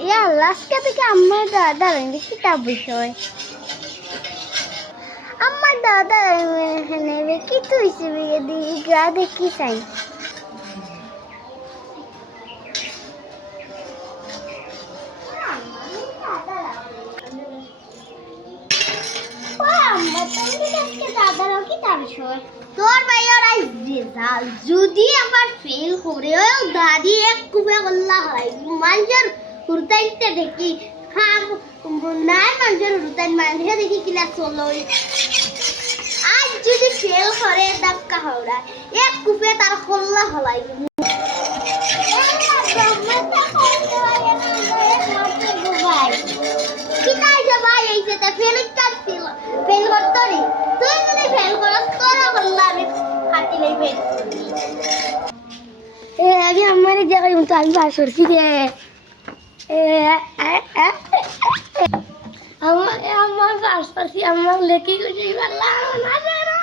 ইয়া লাস্টে থেকে আমার দাদা কিতাব বিষয় আমার দাদা নেবে কি তুই গা দেখি চাই তোর ভাইয়ের রেজাল্ট যদি আবার ফেল করে দাদি এক কুপে বললা হয় মানুষের হুরতাইতে দেখি হ্যাঁ নাই মানুষের হুরতাই মানুষের দেখি কিলা চলো আজ যদি ফেল করে ডাক্কা হাওড়া এক কুপে তার হল্লা হলাই কিতাই যাবাই এইছে তা ফেল করছিল ফেল করতে রে তুই যদি ফেল করস তোরা হল্লা আমি হাতি লই ফেল এ আগে আমার জায়গায় তো আমি পাস করছি রে আমার পাস করছি আমার লেখি গেছি বালা না